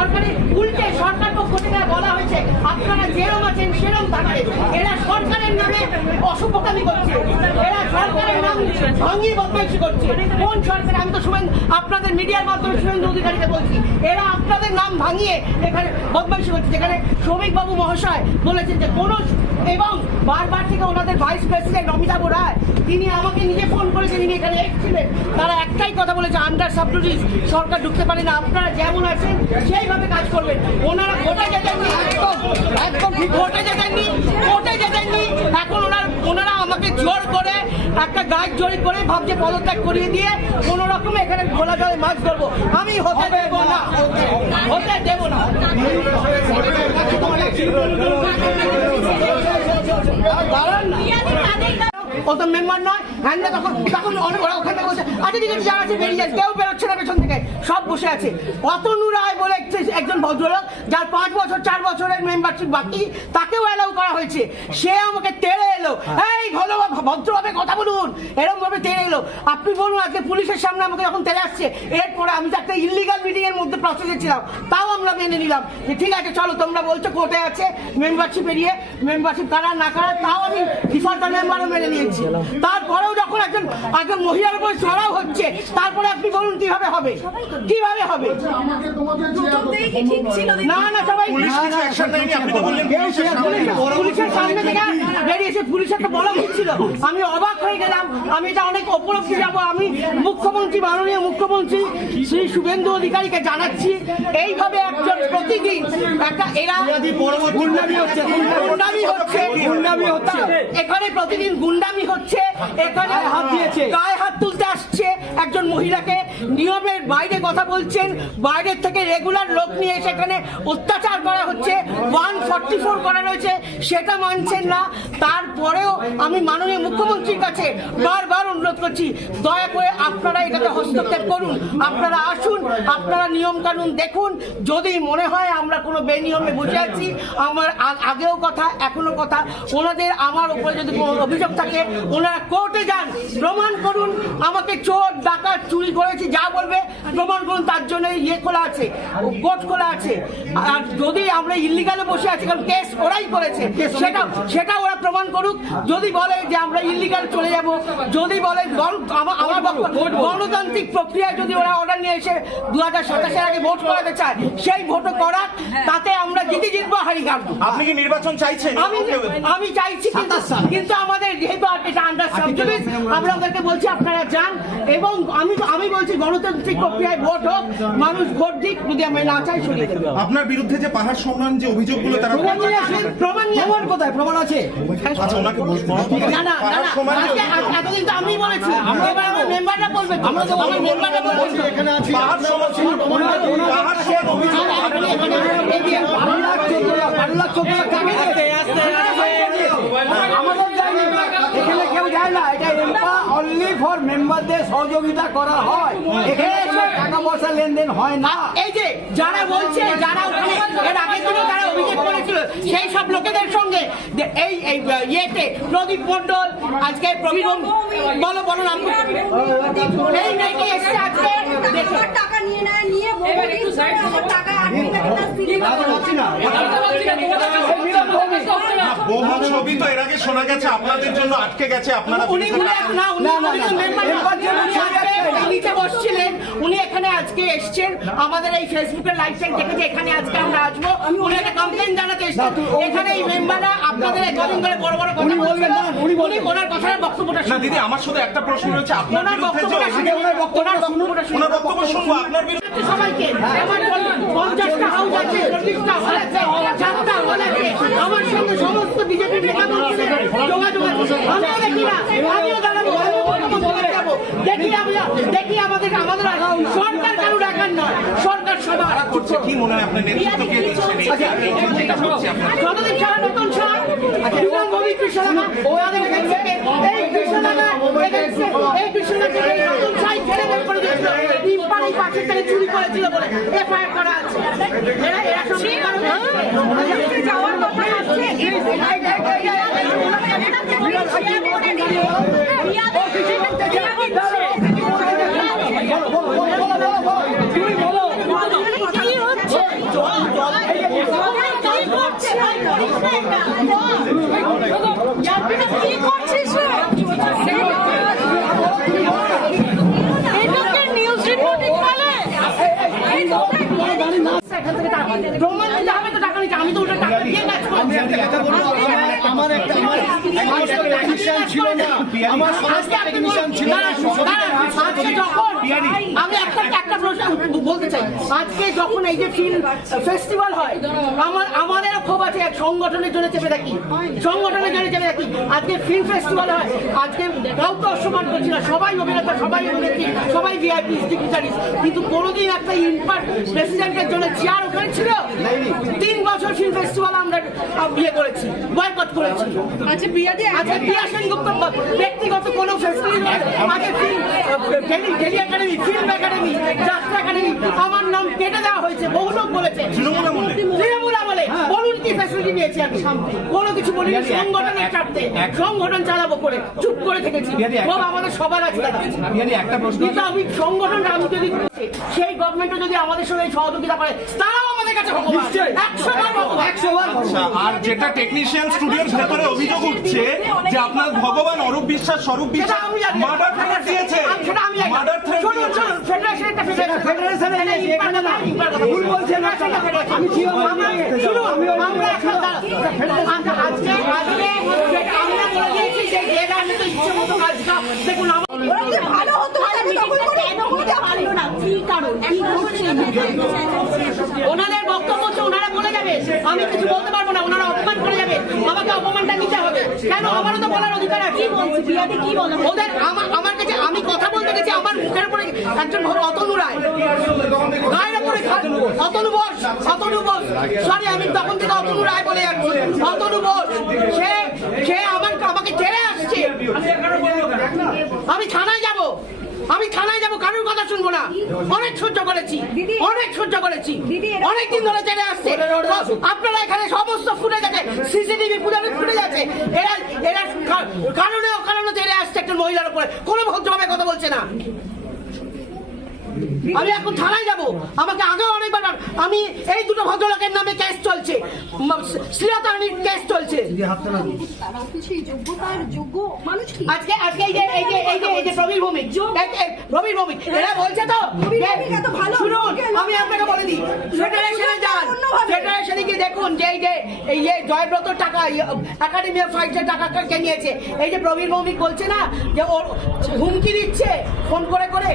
সরকারের উল্টে সরকার পক্ষ থেকে বলা হয়েছে আপনারা যেরকম আছেন সেরকম থাকবে। এরা সরকারের নামে অশুভকামী করছে, এরা সরকারের নাম ভাঙিয়ে বদমাইশি করছে। কোন সরকার? আমি তো আপনাদের মিডিয়ার মাধ্যমে শুভেন্দু অধিকারীকে বলছি, এরা আপনাদের নাম ভাঙিয়ে এখানে বদমাইশি করছে। যেখানে শ্রমিক বাবু মহাশয় বলেছেন যে কোনো, এবং বারবার থেকে ওনাদের ভাইস প্রেসিডেন্ট অমিতাভ রায় তিনি আমাকে নিজে ফোন করেছেন, তিনি এখানে এসেছিলেন, তারা একটাই কথা বলেছে আন্ডার সাবজুডিস সরকার ঢুকতে পারে না, আপনারা যেমন আছেন সেইভাবে কাজ করবেন। ওনারা ভোটে যেতেননি, একদম ভোটে যেতেননি, ভোটে যেতেননি। এখন ওনারা আমাকে জোর করে একটা গাছ জড়ি করে ভাবছে পদত্যাগ করিয়ে দিয়ে কোনো রকমে এখানে খোলা জলে মাছ ধরবো। আমি হতে দেব না, হতে দেব না। ও তো মেম্বার নয়, হ্যান্ডে তখন ওরা ওখানে বসে আচ্ছা ঠিক আছে, যারা আছে বেরিয়ে যাচ্ছে, কেউ বেরোচ্ছে না পেছন থেকে, সব বসে আছে। অতনু রায় বলে একজন ভদ্রলোক যার 5 বছর 4 বছরের মেম্বারশিপ বাকি, তাকেও অ্যালাউ করা হয়েছে। সে আমাকে তেড়ে এলো, এই ভালো ভদ্রভাবে কথা বলুন, এরকম ভাবে তেড়ে এলো। আপনি বলুন আজকে পুলিশের সামনে আমাকে যখন তেড়ে আসছে, এরপরে আমি তো একটা ইলিগাল মিটিং এর মধ্যে প্রসেসে ছিলাম, তাও আমরা মেনে নিলাম যে ঠিক আছে চলো, তোমরা বলছো কোর্টে আছে মেম্বারশিপ এরিয়ে, মেম্বারশিপ কারা না কারা তাও আমি ডিফল্টার মেম্বারও মেনে নিয়েছি। তারপরেও যখন একজন মহিলার উপর চড়াও হচ্ছে, তারপরে আপনি বলুন কিভাবে হবে, কিভাবে হবে? না না, সবাই পুলিশের সামনে থেকে বেরিয়েছে, পুলিশের তো বলা হচ্ছিল। আমি অবাক হয়ে গেলাম, আমি এটা অনেক উপলব্ধি যাবো। আমি মুখ্যমন্ত্রী, মাননীয় মুখ্যমন্ত্রী শ্রী শুভেন্দু অধিকারীকে জানাচ্ছি, এইভাবে একজন প্রতিদিন একটা এরা গুন্ডামি হচ্ছে, এখানে প্রতিদিন গুন্ডামি হচ্ছে, এখানে গায়ে হাত তুলতে আসছে একজন মহিলাকে, নিয়মের বাইরে কথা বলছেন, বাইরের থেকে রেগুলার লোক নিয়ে এসে এখানে অত্যাচার করা হচ্ছে, 144 করা রয়েছে, সেটা মানছেন না। তারপরেও আমি মাননীয় মুখ্যমন্ত্রীর কাছে বারবার অনুরোধ করছি, দয়া করে আপনারা এটাতে হস্তক্ষেপ করুন, আপনারা আসুন, আপনারা নিয়ম কানুন দেখুন। যদি মনে হয় আমরা কোনো বেনিয়মে বসে আছি, আমার আগেও কথা এখনো কথা, ওনাদের আমার উপরে যদি কোনো অভিযোগ থাকে ওনারা কোর্টে যান, প্রমাণ করুন আমাকে চোর ডাকাত চুরি করেছি, যা বলবে প্রমাণ করুন, তার জন্য ইয়ে খোলা আছে, কোর্ট খোলা আছে। আর যদি আমরা ইল্লিগালে বসে আছি, কারণ কেস ওরাই করেছে, সেটা ওরা প্রমাণ করুক। যদি বলে যে আমরা ইল্লিগাল চলে যাব, যদি বলে আমার গণতান্ত্রিক প্রক্রিয়ায় যদি ওরা অর্ডার নিয়ে এসে 2027-এর আগে ভোট করাতে চায়, সেই ভোটও করাক, তাতে আমরা জিতবো হারি কাটবো। আপনি কি নির্বাচন চাইছেন? আমি চাইছি, কিন্তু আমাদের যেহেতু এটা আন্ডার সাবজুডিস, আমরা ওদেরকে বলছি আপনারা যান, এবং আমি বলছি গণতান্ত্রিক প্রক্রিয়ায় ভোট হোক, মানুষ ভোট দিক, যদি আমরা না চাই সরিয়ে দেব। আপনার বিরুদ্ধে যে পাহাড় সম্মান যে অভিযোগগুলো তারা প্রমাণ কোথায়? প্রমাণ আছে? আচ্ছা, ওনাকে বলবো না, এতদিন তো আমি বলেছি, আমার মেম্বাররা বলবে, আমার মেম্বাররা বলবে এখানে আছে পাহাড় সমান এখানে কেউ যায় না, এটা অনলি ফর মেম্বারদের সহযোগিতা করা হয়, এখানে টাকা পয়সা লেনদেন হয় না। এই যে যারা বলছে, যারা ওখানে এর আগের দিনও যারা অভিযোগ করেছিল, সেই সব লোকেদের সঙ্গে এই ইয়েতে প্রদীপ মণ্ডল, আজকে প্রবীণ, বলো নাম, এই নাকি এসছে আজকে টাকা নিয়ে নেয়, নিয়ে টাকা বহু ছবি তো এর আগে শোনা গেছে আপনাদের জন্য আটকে গেছে, আপনারা নিচে বসছিলেন, উনি এখানে আজকে এসছেন, আমাদের এই ফেসবুকের লাইভ সাইট দেখে এখানে আজকে আমরা আসবো, উনি একটা কমপ্লেন জানাতে এসেছেন। এখানে এই মেম্বাররা আপনাদের কদিন ধরে বড় বড় কথা বলবেন না, উনি ওনার কথার বক্তব্যটা না। দিদি, আমার শুধু একটা প্রশ্ন রয়েছে, আপনার বিরুদ্ধে যে ওনার বক্তব্য শুনবো, আপনার বিরুদ্ধে সবাইকে আমার 50টা হাউস আছে, 40টা হল আছে, 4টা হল আছে, আমার সঙ্গে সমস্ত বিজেপি নেতা মন্ত্রীদের যোগাযোগ আছে। আমিও দেখি না, আমিও দাঁড়াবো, দেখি আমাদের সরকার কারো ডাকার নয়, সরকার সবার করছে। কি মনে হয় আপনার নেতৃত্ব কে দিচ্ছেন? যতদিন সারা নতুন সার ভবি কৃষ্ণা ওদের এই কৃষ্ণাকে নতুন সাই ছেড়ে বের করে দিয়েছিল, এই পাশের থেকে চুরি করেছিল বলে এফআইআর করা আছে। এরা সব যাওয়ার কথা আসছে। আমার একটা টেকনিশিয়ান ছিল না, আমার সমস্ত টেকনিশিয়ান ছিল না। আজকে যখন আমি একটা প্রশ্ন বলতে চাই, আজকে যখন এই যে ফিল্ম ফেস্টিভ্যাল হয়, আমাদেরও ক্ষোভ আছে, এক সংগঠনের জন্য চেপে থাকি, সংগঠনের জন্য চেপে থাকি। আজকে ফিল্ম ফেস্টিভ্যাল হয়, আজকে কাউকে অসম্মান করছি না, সবাই অভিনেতা, সবাই অভিনেত্রী, সবাই ভিআইপি ডিগনিটারিজ, কিন্তু কোনোদিন একটা ইম্পার্ট প্রেসিডেন্টের জন্য চেয়ার ওখানে ছিল? 3 বছর ফিল্ম ফেস্টিভ্যাল আমরা বিয়ে করেছি, বয়কট করেছি। আচ্ছা প্রিয়াদি, আজকে প্রিয়া সেনগুপ্ত ব্যক্তিগত কোনো ফেস্টিভ্যাল, আজকে টেলি একাডেমি, ফিল্ম একাডেমি, যাত্রা একাডেমি, আমার নাম কেটে দেওয়া হয়েছে, বহু লোক বলেছে। তৃণমূল আমলে বলুন কি ফ্যাসিলিটি নিয়েছি আমি? কোনো কিছু বলিনি, সংগঠনের স্বার্থে সংগঠন চালাবো করে চুপ করে থেকেছি। সব আমাদের সবার আছে, একটা প্রশ্ন, কিন্তু আমি সংগঠনটা আমি যদি সেই গভর্নমেন্টও যদি আমাদের সঙ্গে সহযোগিতা করে, তারাও আমাদের কাছে ভগবান। 100 বার ভগবান, 100 বার ভগবান। আচ্ছা, আর যেটা টেকনিশিয়ান স্টুডিওর ভেতরে অভিযোগ উঠছে যে আপনার ভগবান অরূপ বিশ্বাস, স্বরূপ বিশ্বাস সেটা আমি জানি। মার্ডার থ্রেট দিয়েছে, সেটা আমি জানি। মার্ডার থ্রেট শুনুন, দিয়েছে। শুনুন, ফেডারেশনটা ফেডারেশনে এনেছি, এখানে না। ভুল বলছেন আপনারা। আমি ছিলাম না। শুনুন, আমরা এখন আজকে আমরা বলে দিয়েছি যে যে রাজনীতি ইচ্ছে মতো কাজটা দেখুন। ওরা যদি ভালো হতো তাহলে তখন করে ওটা ভালো না, কি কারণ কি করছেন? ওনাদের বক্তব্য হচ্ছে ওনারা বলে যাবে, আমি কিছু বলতে পারবো না, ওনারা অপমান করে যাবে, আমাকে অপমানটা নিতে হবে। কেন? আমারও তো বলার অধিকার আছে। কি বলছি প্রিয়াদি, কি বলো? ওদের আমার কাছে, আমি কথা বলতে গেছি, আমার মুখের উপরে একজন অতনু রায়, গায়ের উপরে অতনু বোস, সরি আমি তখন থেকে অতনু রায় বলে যাচ্ছি, অতনু বোস, সে আমাকে ছেড়ে আসছে। আমি থানায় যাব, কারোর কথা শুনবো না। অনেক সহ্য করেছি, অনেকদিন ধরে ছেড়ে আসছে। আপনারা এখানে সমস্ত ফুটে যাচ্ছে, সিসিটিভি ফুটে যাচ্ছে। এরা কারণে অকারণে ছেড়ে আসছে একটা মহিলার উপরে, কোনো ভদ্রভাবে কথা বলছে না। আমি এখন থানায় যাব, আমাকে আগেও অনেকবার, আমি এই দুটো ভদ্রলোকের নামে কেস চলছে, শ্রীলতানির কেস চলছে। তারা তো সেই যোগ্যতার যোগ্য মানুষ কি? আজকে এই যে প্রবীর ভৌমিক, এরা বলছে তো, শুনুন আমি আপনাকে বলে দিই, ফেডারেশনে যান, ফেডারেশনে গিয়ে দেখুন যে এই যে জয়ব্রত টাকা, একাডেমি অফ ফাইটসের টাকা কে নিয়েছে। এই যে প্রবীর ভৌমিক বলছে না যে ওর হুমকি দিচ্ছে ফোন করে,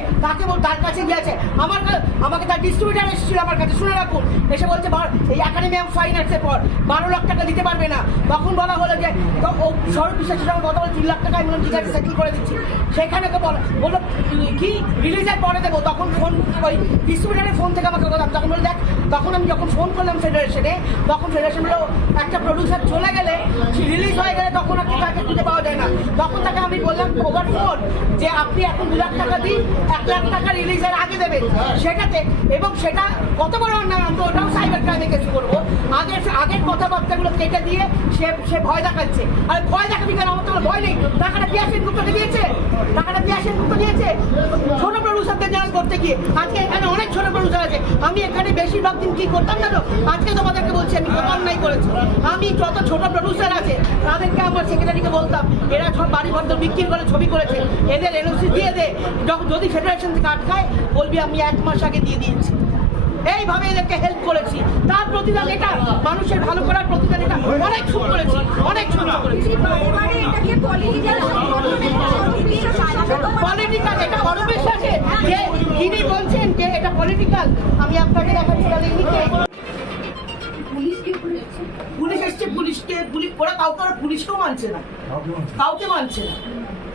তার কাছে গিয়েছে। আমাকে তার ডিস্ট্রিবিউটার এসেছিল আমার কাছে, শুনে রাখুন, এসে বলছে এই একাডেমি অফ ফাইন্যান্সের পর 12 লাখ টাকা দিতে পারবে না। তখন বলা হলো যে ও স্বরূপ বিশ্বাস সাথে কথা বলে 3 লাখ টাকা, আমি বললাম ঠিক আছে সেটেল করে দিচ্ছি। সেখানে তো বললো কি রিলিজের পরে দেবো। তখন ফোন ওই ডিস্ট্রিবিউটারের ফোন থেকে আমাকে বললাম, তখন বলে দেখ, তখন আমি যখন ফোন করলাম ফেডারেশনে, তখন ফেডারেশন বললো একটা প্রডিউসার চলে গেলে, রিলিজ হয়ে গেলে তখন আর তাকে খুঁজে পাওয়া যায় না। তখন তাকে আমি বললাম ওভার ফোন যে আপনি এখন 2 লাখ টাকা দিন, 1 লাখ টাকা রিলিজের আগে দেবেন সেটাতে, এবং সেটা কত বড় অন্যায়, আমি তো ওটাও সাইবার ক্রাইমে কেস করবো। আগের কথাবার্তাগুলো কেটে দিয়ে সে ভয় দেখাচ্ছে। আর ভয় দেখাবি কেন? আমার তো ভয় নেই। টাকাটা পিয়া সেনগুপ্তকে দিয়েছে, ছোট প্রডিউসারদের জানান করতে গিয়ে। আজকে এখানে অনেক ছোট প্রডিউসার আছে, আমি এখানে বেশিরভাগ দিন কি করতাম জানো? আজকে তোমাদেরকে বলছি আমি কত অন্যায় করেছি। আমি যত ছোট প্রডিউসার আছে তাদেরকে আমার সেক্রেটারিকে বলতাম, এরা সব বাড়ি ঘর বিক্রি করে ছবি করেছে, এদের এনওসি দিয়ে দে, যদি ফেডারেশন থেকে আটকায় বলবি আমি 1 মাস আগে দিয়ে দিয়েছি। এইভাবে এদেরকে হেল্প করেছি, তার প্রতিদান এটা, মানুষের ভালো করার প্রতিদান এটা। অনেক সুখ করেছি, অনেক সহ্য করেছি। এবারে এটাকে পলিটিক্যাল পলিটিক্যাল, এটা অরবেশ আছে যে তিনি বলছেন যে এটা পলিটিক্যাল। আমি আপনাকে দেখাচ্ছি, তাহলে পুলিশ এসছে, ওরা পুলিশকেও মানছে না, কাউকে মানছে না।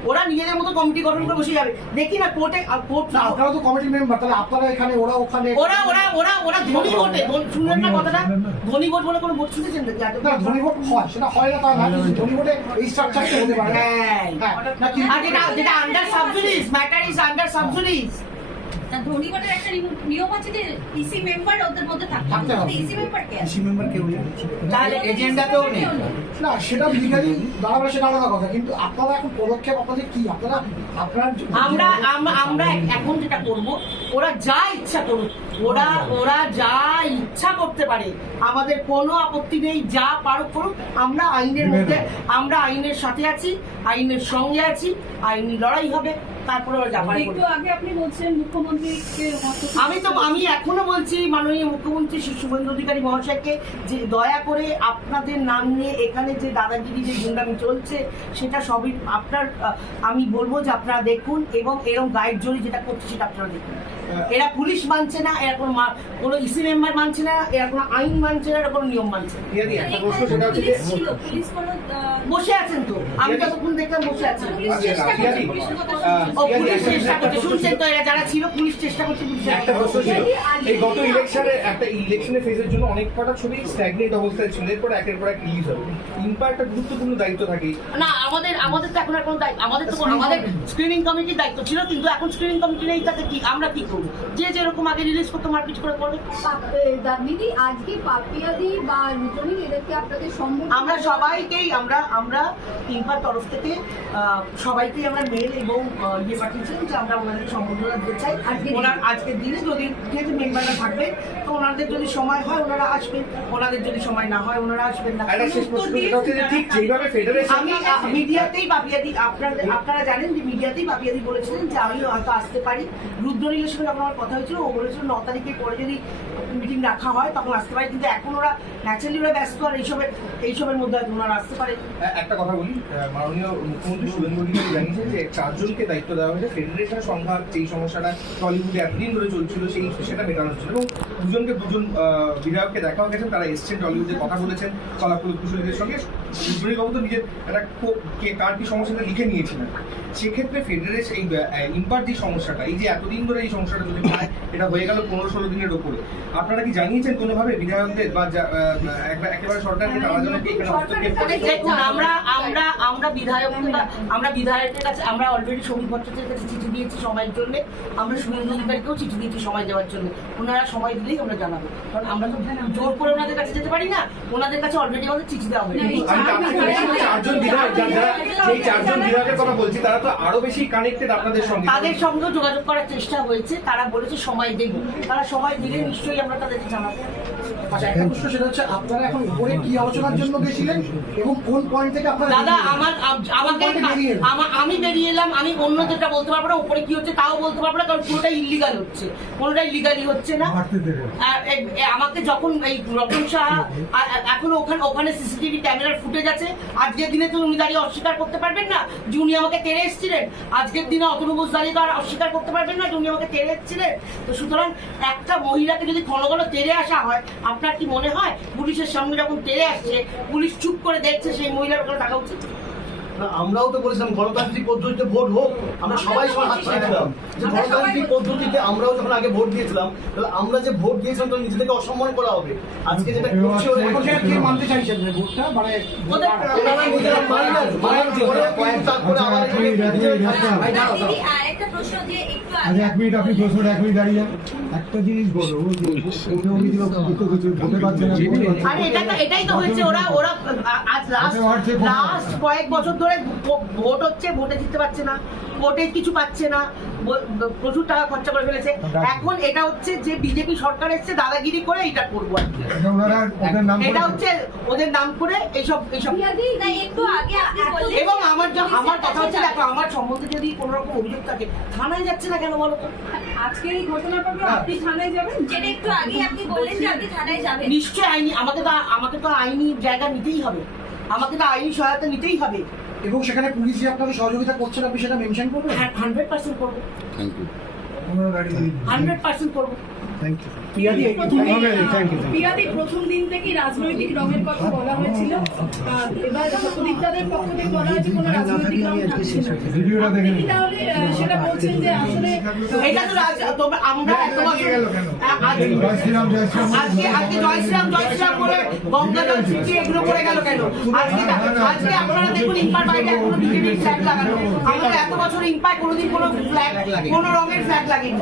ওরা নিজেদের মতো কমিটি গঠন করে বসে যাবে। দেখি না কোর্টে, আপনারা তো কমিটি মেম্বার, তাহলে আপনারা এখানে, ওরা ওখানে। ওরা ধনী ভোটে, শুনলেন না কথাটা? ধনী ভোট বলে কোনো ভোট শুনেছেন নাকি? না, ধনী ভোট হয়, সেটা হয় না তা না, ধনী ভোটে এই স্ট্রাকচারটা হতে পারে। আর যেটা under sub judice, matter is under sub judice. ধনী ভোটের একটা নিয়ম আছে যে ইসি মেম্বার ওদের মধ্যে থাকতে হবে। ইসি মেম্বার কে? ইসি মেম্বার কেউ নেই, তাহলে এজেন্ডাতেও নেই। না সেটা লিগালি দাঁড়াবে, সেটা আলাদা কথা। কিন্তু আপনারা এখন পদক্ষেপ আপনাদের কি? আপনারা আমরা এখন যেটা করবো, ওরা যা ইচ্ছা করুক, ওরা যা ইচ্ছা করতে পারে, আমাদের কোনো আপত্তি নেই, যা পারুক করুক। আমরা আইনের মধ্যে, আমরা আইনের সাথে আছি, আইনের সঙ্গে আছি, আইনি লড়াই হবে, তারপরে ওরা যা পারে একটু করবে। আগে আপনি বলছেন মুখ্যমন্ত্রীকে আমি এখনো বলছি মাননীয় মুখ্যমন্ত্রী শ্রী শুভেন্দু অধিকারী মহাশয়কে যে দয়া করে আপনাদের নাম নিয়ে এখানে যে দাদাগিরি যে গুন্ডামি চলছে সেটা সবই আপনার, আমি বলবো যে আপনারা দেখুন, এবং এরকম গাইড জড়ি যেটা করছে সেটা আপনারা দেখুন। এরা পুলিশ মানছে না, এরা কোনো ইসি মেম্বার মানছে না, এরা কোনো আইন মানছে না, এরা কোনো নিয়ম মানছে না। একটা প্রশ্ন সেটা হচ্ছে যে ছিল পুলিশ কোনো বসে আছেন তো, আমি যতক্ষণ দেখলাম বসে আছেন। পুলিশ চেষ্টা করছে পুলিশের কথা ও পুলিশ চেষ্টা করছে, শুনছেন তো, এরা যারা ছিল পুলিশ চেষ্টা করছে, পুলিশ একটা প্রশ্ন ছিল এই গত ইলেকশনের ফেজের জন্য অনেক কটা ছবি স্ট্যাগনেট অবস্থায় ছিল, এরপর একের পর এক রিলিজ হবে। ইম্পা একটা গুরুত্বপূর্ণ দায়িত্ব থাকে। না, আমাদের তো এখন আর কোনো দায়িত্ব, আমাদের স্ক্রিনিং কমিটির দায়িত্ব ছিল, কিন্তু এখন স্ক্রিনিং কমিটি নেই, তাতে কি আমরা কি করবো? যে যেরকম আগে রিলিজ করতে মারপিট করে করবে। দিদি আজকে পাপিয়াদি বা রুজনি এদেরকে আপনাদের সম্বোধন আমরা সবাইকেই আমরা ইম্পার তরফ থেকে সবাইকেই আমরা মেল এবং ইয়ে পাঠিয়েছিলাম যে আমরা ওনাদেরকে সম্বোধনা দিতে চাই। ওনার আজকের দিনে যদি যেহেতু মেম্বাররা থাকবে তো ওনাদের যদি সময় হয় ওনারা আসবেন, ওনাদের যদি সময় না হয় ওনারা আসবেন না। একটা শেষ প্রশ্ন যেটা হচ্ছে যে ঠিক যেভাবে ফেডারেশন আমি মিডিয়াতেই বাপিয়াদি, আপনারা জানেন যে মিডিয়াতেই বাপিয়াদি বলেছিলেন যে আমি হয়তো আসতে পারি। রুদ্রনীলের সঙ্গে যখন আমার কথা হয়েছিল ও বলেছিল 9 তারিখের পরে যদি মিটিং রাখা হয় তখন আসতে পারি, কিন্তু এখন ওরা ন্যাচারালি ওরা ব্যস্ত, আর এইসবের মধ্যে ওনারা আসতে পারে। একটা কথা বলি, মাননীয় মুখ্যমন্ত্রী শুভেন্দু অধিকারী জানিয়েছেন যে 4 জনকে দায়িত্ব দেওয়া হয়েছে ফেডারেশনের সংঘাত যেই সমস্যাটা টলিউডে এতদিন ধরে চলছিল সেটা মেটানো হচ্ছিল, এবং দুজন বিধায়ককে দেখাও গেছেন, তারা এসছেন টলিউডে কথা বলেছেন কলাকুল কুশলীদের সঙ্গে। দুজনই বাবু তো নিজের একটা কার কি সমস্যাটা লিখে নিয়েছিলেন। সেক্ষেত্রে ফেডারেশন এই ইম্পার যে সমস্যাটা, এই যে এতদিন ধরে এই সমস্যাটা যদি হয়, এটা হয়ে গেল 15-16 দিনের ওপরে, আপনারা কি জানিয়েছেন কোনোভাবে বিধায়কদের বা একেবারে সরকারকে তারা যেন এখানে হস্তক্ষেপ করে? দেখুন, আমরা বিধায়কের কাছে আমরা অলরেডি শ্রমিক ভট্টাচার্যের কাছে চিঠি দিয়েছি সময়ের জন্য, আমরা শুভেন্দু অধিকারীকেও চিঠি দিয়েছি সময় দেওয়ার জন্য। ওনারা সময় দিলেই আমরা জানাবো, কারণ আমরা তো জোর করে ওনাদের কাছে যেতে পারি না, ওনাদের কাছে অলরেডি আমাদের চিঠি দেওয়া হয়েছে। সেই 4 জন বিধায়কের কথা বলছি, তারা তো আরো বেশি কানেক্টেড আপনাদের সঙ্গে। তাদের সঙ্গেও যোগাযোগ করার চেষ্টা হয়েছে, তারা বলেছে সময় দেব, তারা সময় দিলে নিশ্চয়ই আমরা তাদেরকে জানাবো। একটা প্রশ্ন সেটা হচ্ছে আপনারা এখন উপরে কি আলোচনার জন্য গেছিলেন এবং কোন পয়েন্ট থেকে আপনারা দাদা আমি বেরিয়ে এলাম, আমি অন্য যেটা বলতে পারবো না, উপরে কি হচ্ছে তাও বলতে পারবো না, কারণ পুরোটাই ইলিগাল হচ্ছে, কোনোটাই লিগালি হচ্ছে না। আমাকে যখন এই রতন সাহা এখন ওখানে সিসিটিভি ক্যামেরার ফুটেজ আছে, আজকের দিনে তো উনি দাঁড়িয়ে অস্বীকার করতে পারবেন না যে উনি আমাকে তেড়ে এসেছিলেন, আজকের দিনে অতনু বোস দাঁড়িয়ে তো আর অস্বীকার করতে পারবেন না যে উনি আমাকে তেড়ে এসেছিলেন। তো সুতরাং একটা মহিলাকে যদি ঘন ঘন তেড়ে আসা হয়, আপনার কি মনে হয় পুলিশের সামনে যখন তেড়ে আসছে পুলিশ চুপ করে দেখছে সেই মহিলার ওখানে থাকা উচিত? আমরাও তো বলেছিলাম গণতান্ত্রিক পদ্ধতিতে ভোট হোক, আমরা সবাই হাত ছেড়েছিলাম যে গণতান্ত্রিক পদ্ধতিতে আমরাও যখন আগে ভোট দিয়েছিলাম, তাহলে আমরা যে ভোট দিয়েছিলাম তো নিজেদেরকে অসম্মান করা হবে। আজকে যেটা করছে এখন সেটা কে মানতে চাইছেন না ভোটটা, মানে ওনারা নিজেরা মানলেন, মানার পরে তারপরে আবার দিদি আরেকটা প্রশ্ন যে একটু আগে এক মিনিট আপনি প্রশ্নটা 1 মিনিট দাঁড়িয়ে একটা জিনিস বলো, ভোটে পাচ্ছে না, আরে এটাই তো হয়েছে, ওরা আজ লাস্ট কয়েক বছর ধরে ভোট হচ্ছে, ভোটে জিততে পারছে না, ভোটে কিছু পাচ্ছে না, প্রচুর টাকা খরচা করে ফেলেছে। এখন এটা হচ্ছে যে বিজেপি সরকার এসছে দাদাগিরি করে এটা করবো আর কি, এটা হচ্ছে ওদের নাম করে এইসব তাই একটু আগে আপনি বললেন এবং আমার কথা হচ্ছে দেখো, আমার সম্বন্ধে যদি কোনো রকম অভিযোগ থাকে থানায় যাচ্ছে না কেন বলো তো? আজকের এই ঘটনার পর আপনি থানায় যাবেন, যেটা একটু আগে আপনি বললেন যে আপনি থানায় যাবেন। নিশ্চয়ই আইনি, আমাকে তো আইনি জায়গা নিতেই হবে, আমাকে তো আইনি সহায়তা নিতেই হবে, এবং সেখানে পুলিশ যে আপনাকে সহযোগিতা করছেন আপনি সেটা মেনশন করবেন। 100% করবো, 100% করবো। পিয়াদি প্রথম দিন থেকে রাজনৈতিক রঙের কথা বলা হয়েছিল, এবার সতীর্থদের পক্ষ থেকে বলা হয়েছে কোনো রাজনৈতিক রং থাকছে না। আপনি তাহলে সেটা বলছেন যে আসলে এটা তো আমরা এত বছর আজকে জয় শ্রীরাম বলে গঙ্গা জল ছিটিয়ে এগুলো করে গেল কেন? আজকে আপনারা দেখুন ইম্পার বাইরে কোনো বিজেপির ফ্ল্যাগ লাগানো, আমরা এত বছর ইম্পার কোনোদিন কোনো ফ্ল্যাগ কোনো রঙের ফ্ল্যাগ লাগেনি,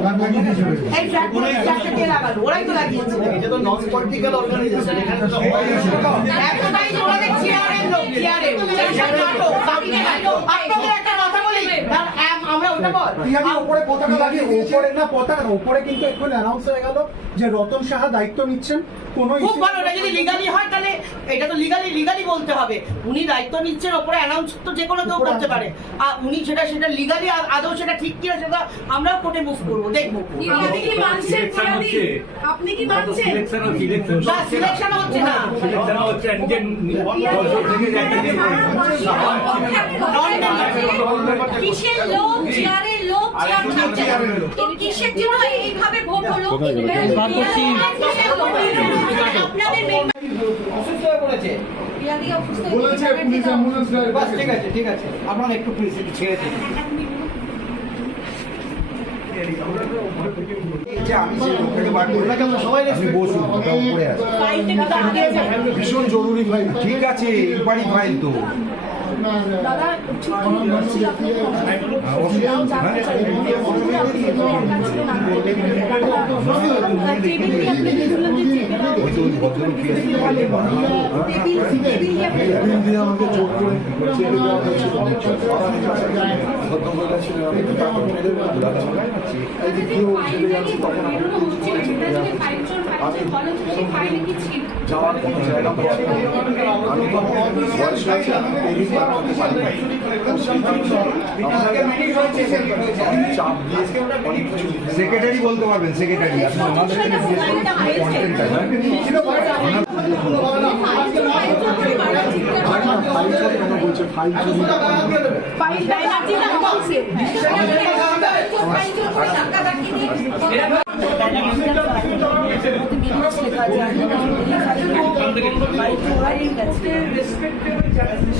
এই ফ্ল্যাগটা কে লাগালো? ওরাই তো লাগিয়েছে। এটা তো নন পলিটিক্যাল অর্গানাইজেশন, এখানে তো এতটাই ওনাদের চেয়ারের লোক, চেয়ারের আপনাদের একটা কথা বলি, আমরা ওটা বল। উপরে পতাকা লাগিয়ে উপরে না পতাকা না, উপরে কিন্তু এখন অ্যানাউন্স হয়ে গেল যে রতন সাহা দায়িত্ব নিচ্ছেন। কোনো খুব ভালো, এটা যদি লিগালি হয় তাহলে এটা তো লিগালি বলতে হবে। উনি দায়িত্ব নিচ্ছেন, ওপরে অ্যানাউন্স তো যে কোনো কেউ করতে পারে। আর উনি সেটা লিগালি আদৌ সেটা ঠিক কিনা সেটা আমরাও কোর্টে মুভ করবো, দেখবো। আপনি কি মানছেন পিয়াদি? আপনি কি মানছেন? সিলেকশন হচ্ছে না। কিসের লোক চেয়ারের লোক চেয়ার ছাড়ছে না। তো কিসের জন্য এইভাবে ভোট হলো? আপনাদের অসুস্থ হয়ে পড়েছে। পিয়াদি অসুস্থ বলেছে পুলিশ অ্যাম্বুলেন্স বাস ঠিক আছে আপনারা একটু প্লিজ একটু ছেড়ে দিন। ভীষণ জরুরি ফাইল। ঠিক আছে, এবারই ফাইল তো দাদা ঠিক আমি বলছি আপনি জানতে চাইবেন যে আপনি এখানে একা ছিলেন টেবিল দিয়ে আপনি বললেন যে টেবিল দিয়ে আমাকে জোর করে চেপে দেওয়া হয়েছিল। ভদ্রমহিলা ছিলেন, আমি তো টাকা মেরে এই যে কেউ ছেড়ে যাচ্ছে তখন আমি যাওয়ার কোনো জায়গা পাচ্ছি না। আমি তো বয়স হয়েছে, টেবিল পার করতে পারি না। চাপ দিয়ে অনেক কিছু সেক্রেটারি বলতে পারবেন, সেক্রেটারি বলছে ফাইল চুরি। ফাইল ব্যানার্জি না বলছে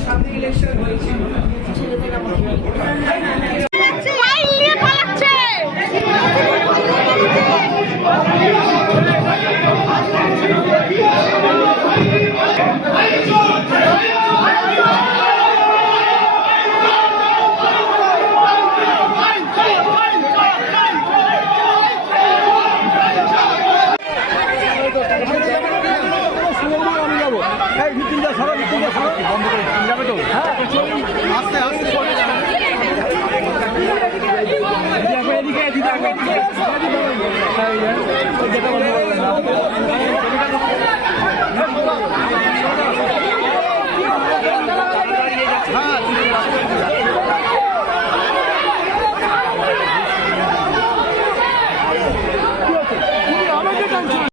সামনে ইলেকশন হয়েছিল। আস্তে আস্তে